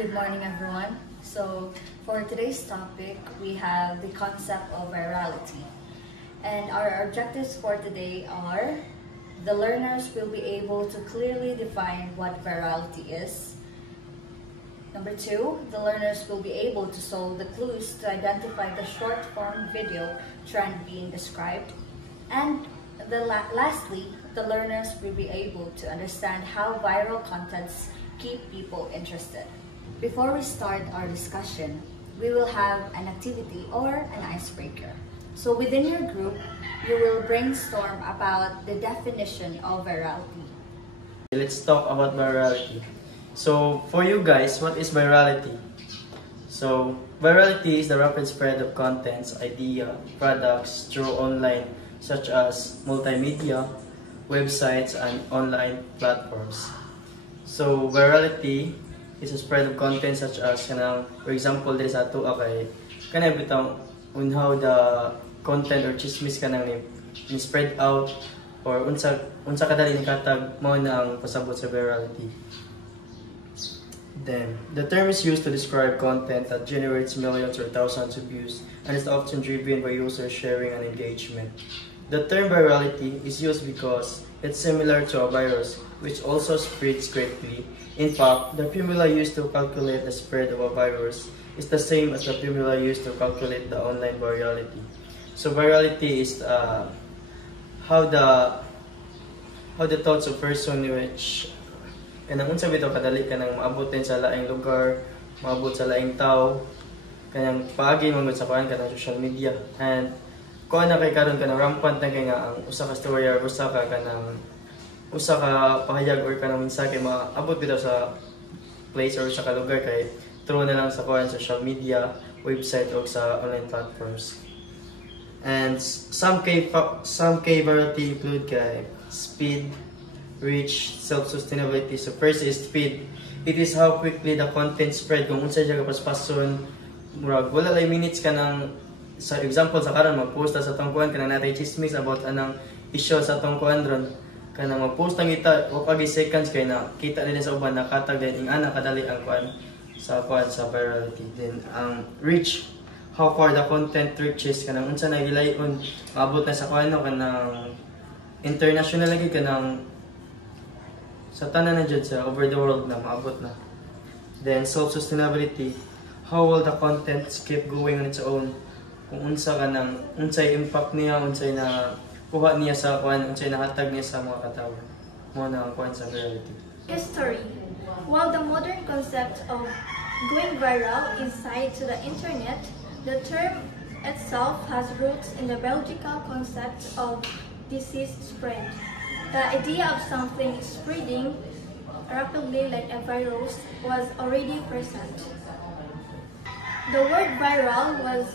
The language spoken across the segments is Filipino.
Good morning, everyone. So, for today's topic, we have the concept of virality. And our objectives for today are the learners will be able to clearly define what virality is. Number two, the learners will be able to solve the clues to identify the short-form video trend being described. And lastly, the learners will be able to understand how viral contents keep people interested. Before we start our discussion, we will have an activity or an icebreaker. So within your group, you will brainstorm about the definition of virality. Let's talk about virality. So for you guys, what is virality? So virality is the rapid spread of contents, idea, products through online such as multimedia, websites, and online platforms. So virality is a spread of content such as for example, there is a to kay kanang bitang on how the content or chismis kanang ni spread out or unsa kadali ni katag mao na ang pasabot sa virality. Then the term is used to describe content that generates millions or thousands of views and is often driven by users sharing and engagement. The term virality is used because it's similar to a virus, which also spreads quickly. In fact, the formula used to calculate the spread of a virus is the same as the formula used to calculate the online virality. So virality is how the thoughts of person which kanang unsa bitaw kadali kanang maabot din sa laing lugar, maabot sa laing tao, kanang paagi man sa kuan kanang social media. And kuan na kay karon kanang rampant na kay nga ang usa ka story or usa ka pahayag or kanang mensahe maabot bitaw sa place or sa lugar kay through na lang sa kuan social media, website o sa online platforms. And some key virality include kay speed, reach, self-sustainability. So first is speed. It is how quickly the content spread. Kung unsa siya kapaspason, murag wala lay minutes ka ng, sa example sa karon mag-post sa atong kuan kanang natay chismis about anang issue sa atong kuan ron. Kanang mag-post ang ita o pag seconds kay na kita din sa uban nakatag din ing ana kadali ang kuan sa virality. Then reach, how far the content reaches kanang unsa na gilayon abot na sa kuan no kanang international lagi kanang sa tanan na jud sa over the world na maabot na. Then self-sustainability, how will the content keep going on its own? Kung unsay impact niya, unsay na kuha niya sa kuan, unsay nahatag niya sa mga katawo. Mo na ang kuan sa virality. History. While the modern concept of going viral is tied to the internet, the term itself has roots in the biological concept of disease spread. The idea of something spreading rapidly like a virus was already present. The word viral was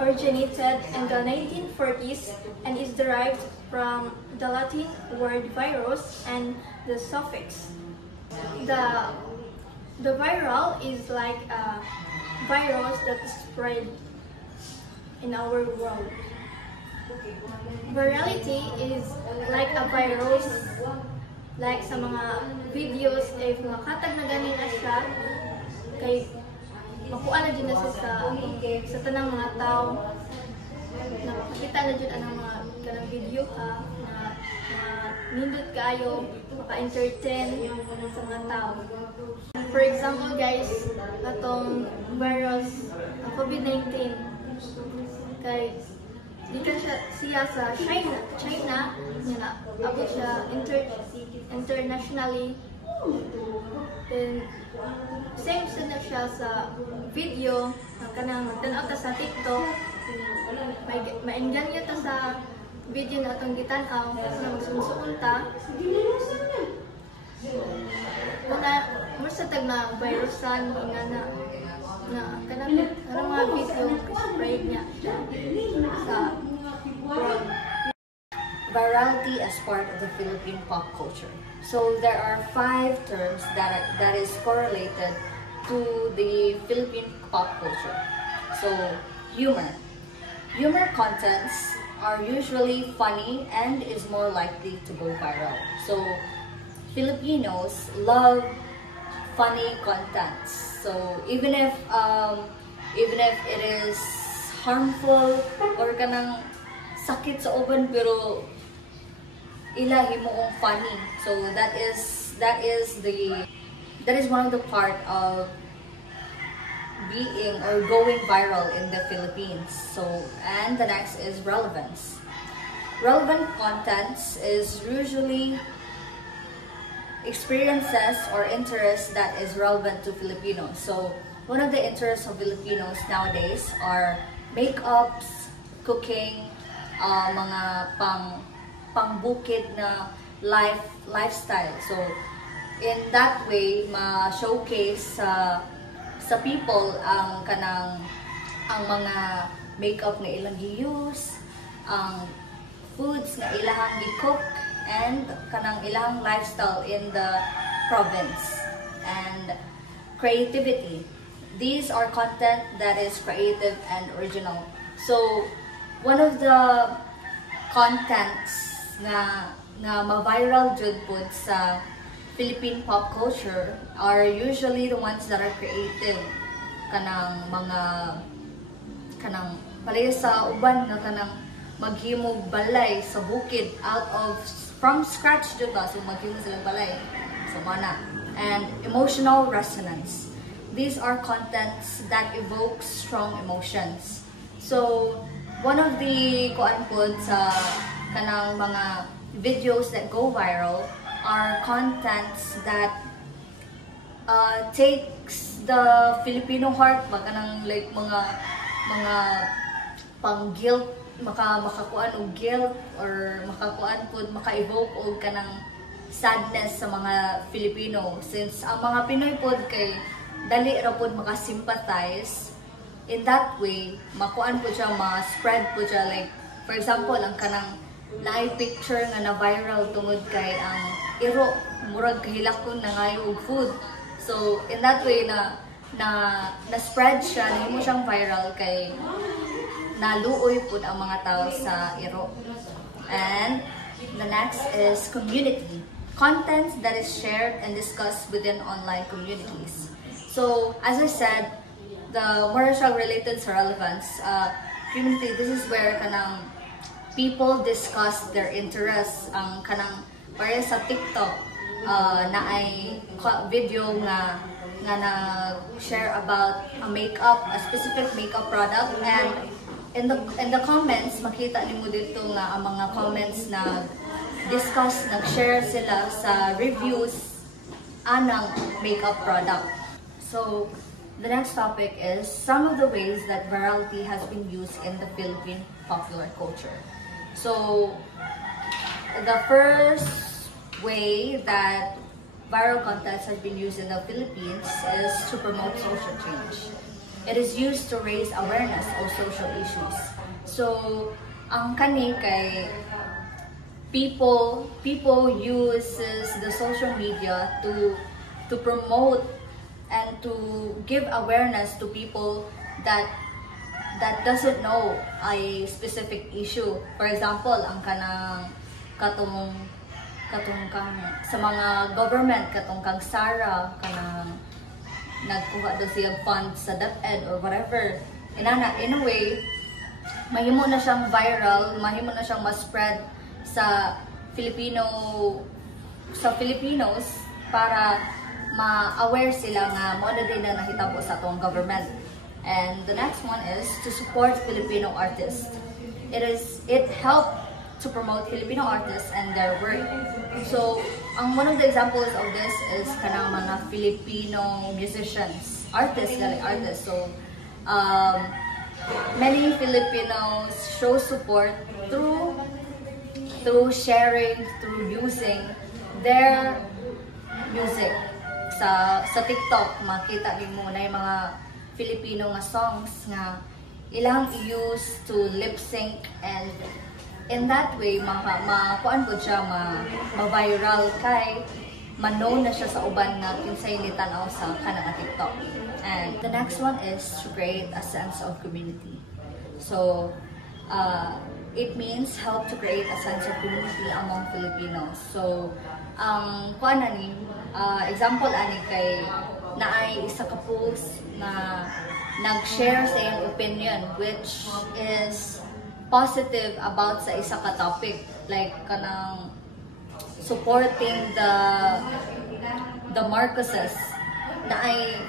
originated in the 1940s and is derived from the Latin word virus and the suffix. The viral is like a virus that spread in our world. Virality is like a virus, like sa mga videos, if makatag na ganin na siya, kay makuha na dyan na siya sa tanang mga tao, na makakita na dyan ang mga kanang video ka, na nindot kaayo, maka-entertain sa mga tao. For example guys, atong virus, COVID-19, kay dito siya sa China na abot siya internationally. Then same na siya sa video kanang tan-aw ta sa TikTok. Mainganyo ta sa video na atong gitan-aw na magsusuon ta. Kuna sa tag na virusan nga na kanang mga video spread niya sa world. Virality as part of the Philippine pop culture. So there are 5 terms that is correlated to the Philippine pop culture. So humor. Humor contents are usually funny and is more likely to go viral. So Filipinos love funny contents. So even if it is harmful or kanang sakit sa uban pero ilahi mo ang funny. So that is one of the part of being or going viral in the Philippines. So, and the next is relevance. Relevant contents is usually experiences or interests that is relevant to Filipinos. So, one of the interests of Filipinos nowadays are makeups, cooking, mga pangbukid na lifestyle. So, in that way, ma-showcase sa people ang mga makeup na ilang gi-use, ang foods na ilahang gi-cook, and kanang ilang lifestyle in the province. And creativity. These are content that is creative and original. So, one of the contents na ma-viral jud pod sa Philippine pop culture are usually the ones that are creative. Kanang palaya sa uban nga kanang maghimog balay sa bukid from scratch jud ba, so maghimo silang balay. So mana. And emotional resonance. These are contents that evoke strong emotions. So one of the kuan pod sa kanang mga videos that go viral are contents that takes the Filipino heart ba kanang like mga pang guilt makakuan og guilt or makakuan pud maka-evoke og kanang sadness sa mga Filipino, since ang mga Pinoy pud kay dali ra pud maka-sympathize. In that way makuan pud siya, ma-spread pud siya, like for example ang kanang naay picture nga na viral tungod kay ang iro murag kahilakon na ngayo og food. So in that way na spread siya, nahimo siyang viral kay naluoy pud ang mga tao sa iro. And the next is community. Contents that is shared and discussed within online communities. So as I said, the more siya related sa relevance, community, this is where kanang people discuss their interests. Ang kanang para sa TikTok na ay video nga nag-share about a makeup, a specific makeup product, and in the comments makita nimo dito nga ang mga comments na discuss, nag-share sila sa reviews anang makeup product. So the next topic is some of the ways that virality has been used in the Philippine popular culture. So the first way that viral content has been used in the Philippines is to promote social change. It is used to raise awareness of social issues. So ang kani kay people uses the social media to promote and to give awareness to people that doesn't know a specific issue. For example, ang katong kang sa mga government, katong kang SARA, kanang nagkuha daw siya funds sa DepEd or whatever. In a way, mahimo na siyang viral, mahimo na siyang ma-spread sa Filipinos para ma-aware sila nga mo na din na nakitabo sa atong government. And the next one is to support Filipino artists. It helped to promote Filipino artists and their work. So, one of the examples of this is kanang mga Filipino musicians, artists. So, many Filipinos show support through sharing, through using their music. Sa TikTok, makita nimo na yung mga Filipino nga songs nga ilang use to lip sync, and in that way makuan po siya ma-viral kay ma-known na siya sa uban na kinsay nitanaw sa kanang TikTok. And the next one is to create a sense of community. So it means help to create a sense of community among Filipinos. So ang kuan ani example ani kay naay isa ka post na nag-share sa iyang opinion which is positive about sa isa ka topic, like kanang supporting the Marcoses, naay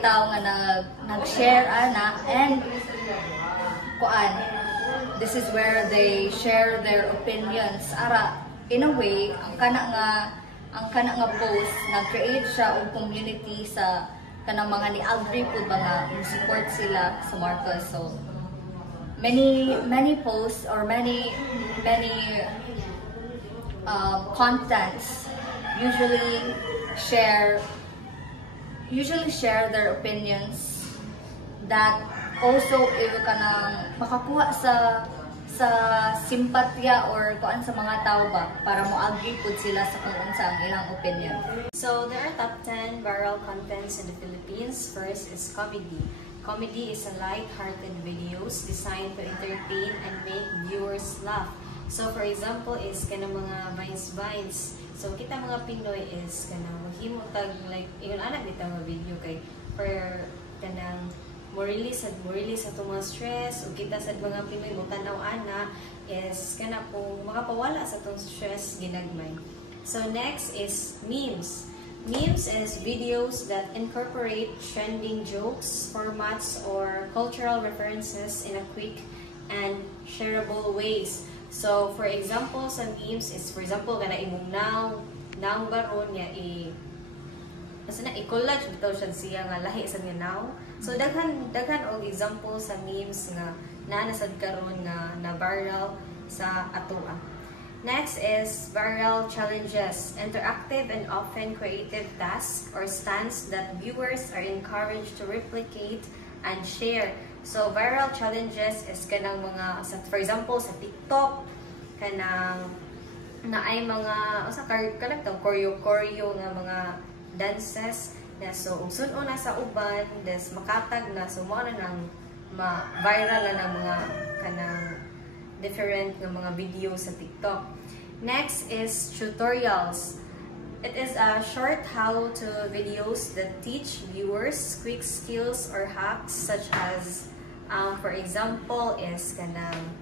tao nga nag-share ana, and kuan, this is where they share their opinions. Ara, in a way, ang kana nga post nag-create siya og community sa kanang mga ni-agree po ba nga support sila sa Marcos. So many posts or many contents usually share their opinions that also ilo ka nang makakuha sa simpatya or kuan sa mga tao ba para mo agree pud sila sa kung unsa ang ilang opinion. So there are top 10 viral contents in the Philippines. First is comedy. Comedy is a light-hearted videos designed to entertain and make viewers laugh. So for example is kanang mga vines. So kita mga Pinoy is kanang maghimo tag like ingon anak bitaw nga video kay for kanang mo release sa mga stress o kita sa mga Pinoy mo tanaw ana is kana po makapawala sa tong stress ginagmay. So next is memes. Memes is videos that incorporate trending jokes, formats, or cultural references in a quick and shareable ways. So, for example, sa memes is, for example, kana imong now garon niya i-collage bitaw siya nga lahi sa nga now. So, daghan og example sa memes nga nasad karon na viral sa atoa. Next is viral challenges, interactive and often creative tasks or stunts that viewers are encouraged to replicate and share. So viral challenges is kanang mga, for example sa TikTok, kanang naay mga kanang choreo nga mga dances na so suno na sa uban, des makatag na so mo na nang ma-viral na ng mga kanang different ng mga videos sa TikTok. Next is tutorials. It is a short how-to videos that teach viewers quick skills or hacks such as, for example, is kanang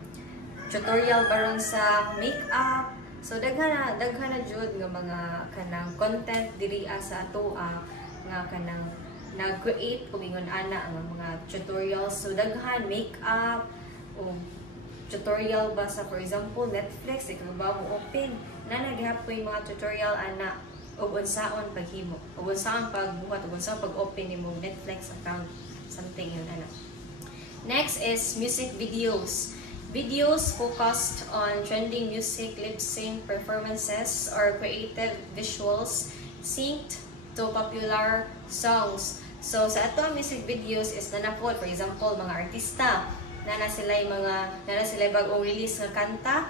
tutorial baron sa makeup. So daghan na jud nga mga kanang content diri sa atoa nga kanang nag-create og ingon ana ang mga tutorials. So daghan makeup o tutorial ba sa, for example, Netflix, ikaw ba mo open na naghapoy mga tutorial ana og unsaon paghimo, og unsaon pagbuhat, og unsaon pag-open nimo Netflix account, something yun ana. Next is music videos. Videos focused on trending music, lip sync performances or creative visuals synced to popular songs. So sa ato music videos is nanapod, for example, mga artista nana sila bagong release nga kanta,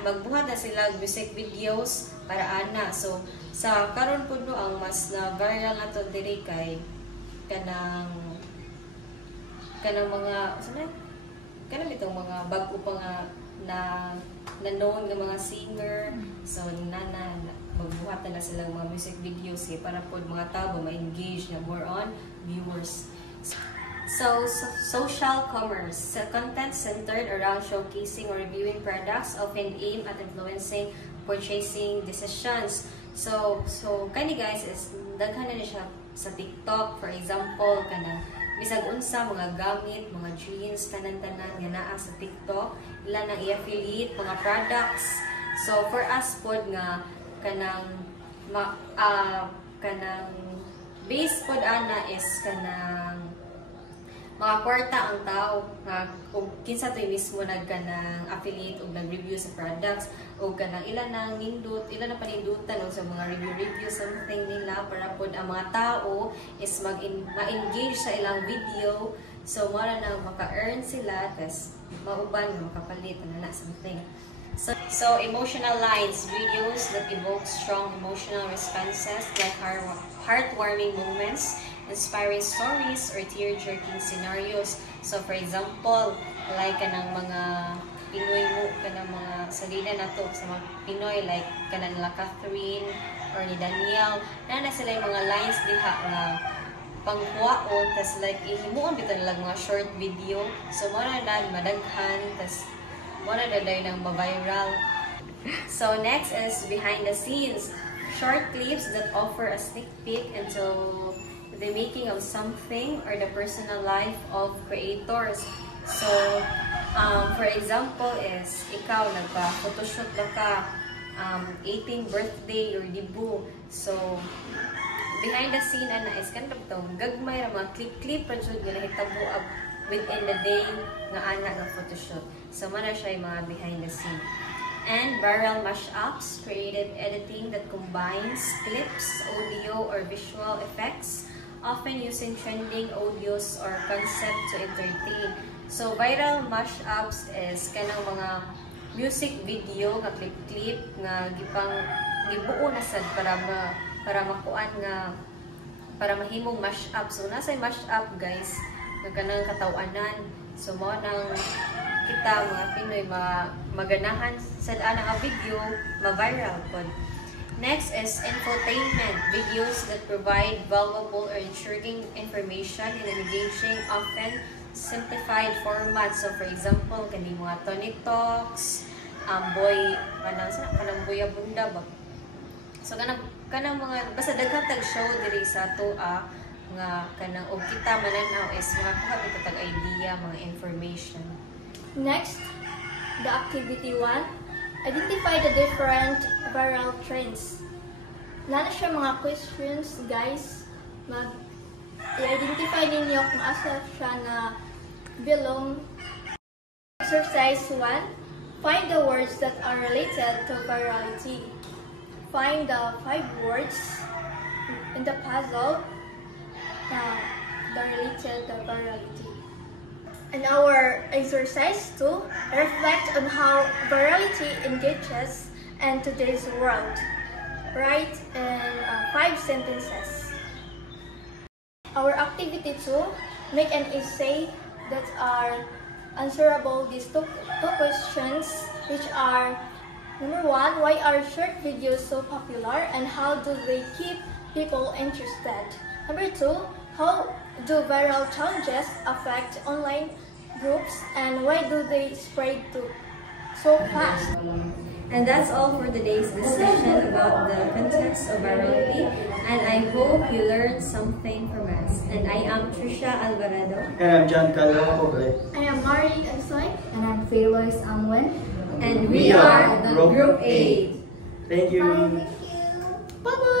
magbuhat na sila music videos para ana. So sa karon pud no ang mas na viral nato diri kay kanang mga kanang bitong mga bag-o pa nga na known nga mga singer. So magbuhat na sila mga music videos para pud mga tao ma-engage na more on viewers. So, social commerce, content centered around showcasing or reviewing products often aim at influencing purchasing decisions. So kani guys is daghan na siya sa TikTok, for example, kanang bisag unsa mga gamit, mga jeans, tanan-tanan nga naa sa TikTok, ila nang i-affiliate mga products. So for us pod nga kanang base pod ana is kanang mga kwarta ang tao kung kinsa to'y mismo nagkanang affiliate o nag-review sa products o kanang ilan na panindutan o sa mga review something nila para po ang mga tao is ma-engage sa ilang video, so mara na maka-earn sila tas mauban makapalit na something. So emotional lines, videos that evoke strong emotional responses like heartwarming moments, inspiring stories, or tear-jerking scenarios. So for example, like kanang mga Pinoy mo kanang mga salina nato sa mga Pinoy like kanang nila Catherine or ni Daniel na sila yung mga lines diha nga pangkuwaon tas like ihimuon bitaw nila mga short video so mo na madaghan tas mo na daday nang ma-viral. So next is behind the scenes, short clips that offer a sneak peek into the making of something or the personal life of creators. So for example is ikaw nagpa-photoshoot ba ka 18th birthday or debut. So behind the scene ana is kanang gagmay ra mga clip pa jud nga nahitabo within the day nga ana nga photoshoot. So mana siya yung mga behind the scene. And viral mashups, creative editing that combines clips, audio, or visual effects, often using trending audios or concept to entertain. So viral mashups is kanang mga music video nga clip nga gibuo na sad para makuan nga para mahimong mashup. So nasa mashup guys nga kanang katawanan. So mo nang kita mga Pinoy maganahan sa daan nga video ma-viral pod. Next is infotainment, videos that provide valuable or intriguing information in an engaging, often simplified format. So for example, kani mga Tony Talks, kanang Boya Bunda ba. So kanang mga basta daghan tag show diri sa toa nga kanang og kita mananaw is makakuha bitaw tag idea, mga information. Next, the activity 1, identify the different viral trends. Nana siya mga questions, guys. I-identify ninyo kung asa siya na belong. Exercise 1, find the words that are related to virality. Find the 5 words in the puzzle that are related to virality. In our exercise 2, reflect on how virality engages in today's world. Write in 5 sentences. Our activity 2, make an essay that are answerable these two questions, which are number 1, why are short videos so popular and how do they keep people interested? Number 2, how do viral challenges affect online groups and why do they spread so fast? And that's all for today's discussion about the context of virality, and I hope you learned something from us. And I am Trisha Alvarado. And I'm John Calvo. I am Mari Agsoy. And I'm Felois Angwen. And we are Group Group 8. Thank you. Bye. Thank you. Bye-bye!